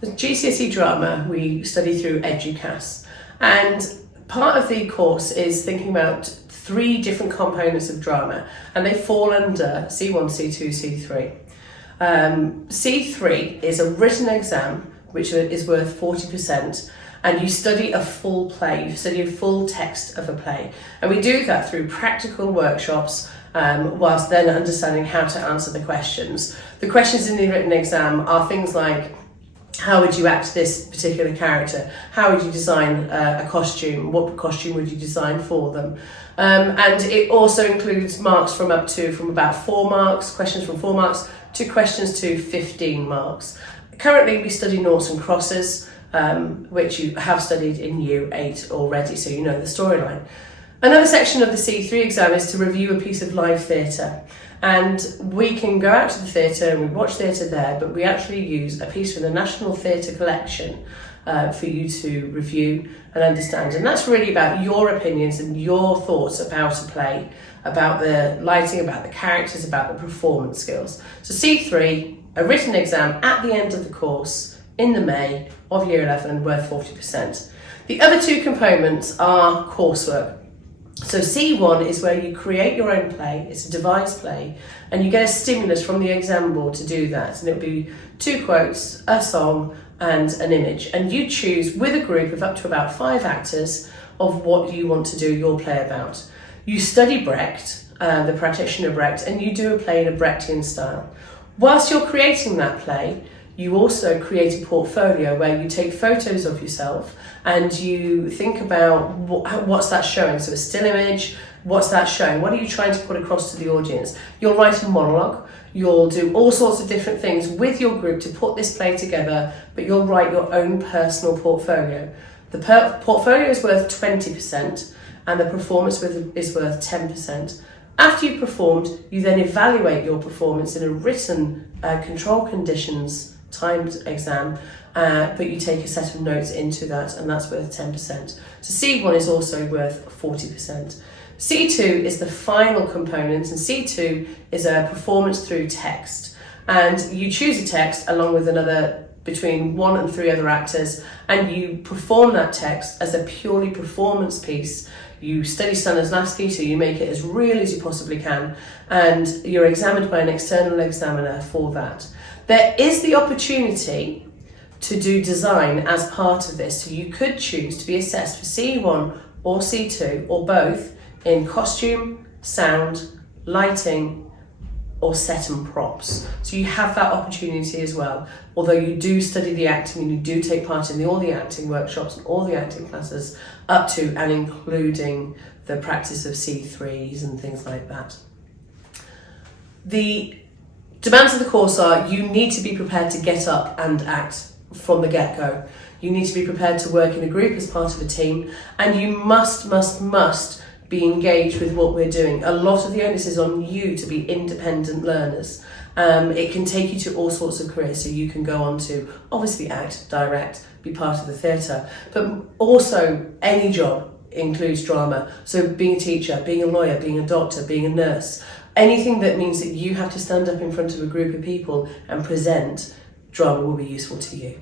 The GCSE drama we study through EduCAS, and part of the course is thinking about 3 different components of drama, and they fall under C1, C2, C3. C3 is a written exam which is worth 40%, and you study a full play, you study a full text of a play, and we do that through practical workshops whilst then understanding how to answer the questions. The questions in the written exam are things like, how would you act this particular character? How would you design a costume? What costume would you design for them? And it also includes marks from about 4 marks, questions from 4 marks, to questions to 15 marks. Currently we study noughts and crosses, which you have studied in Year 8 already, so you know the storyline. Another section of the C3 exam is to review a piece of live theatre. And we can go out to the theatre and we watch theatre there, but we actually use a piece from the National Theatre Collection for you to review and understand. And that's really about your opinions and your thoughts about a play, about the lighting, about the characters, about the performance skills. So C3, a written exam at the end of the course in the May of Year 11, worth 40%. The other 2 components are coursework. So C1 is where you create your own play, it's a devised play, and you get a stimulus from the exam board to do that. And it'll be 2 quotes, a song, and an image. And you choose with a group of up to about 5 actors of what you want to do your play about. You study Brecht, the practitioner Brecht, and you do a play in a Brechtian style. Whilst you're creating that play, you also create a portfolio where you take photos of yourself and you think about what's that showing. So a still image, what's that showing? What are you trying to put across to the audience? You'll write a monologue, you'll do all sorts of different things with your group to put this play together, but you'll write your own personal portfolio. The portfolio is worth 20% and the performance is worth 10%. After you've performed, you then evaluate your performance in a written control conditions timed exam, but you take a set of notes into that, and that's worth 10%. So C1 is also worth 40%. C2 is the final component, and C2 is a performance through text. And you choose a text along with between 1 and 3 other actors, and you perform that text as a purely performance piece. You study Stanislavski, so you make it as real as you possibly can, and you're examined by an external examiner for that. There is the opportunity to do design as part of this, so you could choose to be assessed for C1 or C2 or both in costume, sound, lighting, or set and props. So you have that opportunity as well, although you do study the acting and you do take part in all the acting workshops and all the acting classes up to and including the practice of C3s and things like that. The demands of the course are you need to be prepared to get up and act from the get-go. You need to be prepared to work in a group as part of a team, and you must be engaged with what we're doing. A lot of the onus is on you to be independent learners. It can take you to all sorts of careers, so you can go on to obviously act, direct, be part of the theatre, but also any job includes drama. So being a teacher, being a lawyer, being a doctor, being a nurse, anything that means that you have to stand up in front of a group of people and present, drama will be useful to you.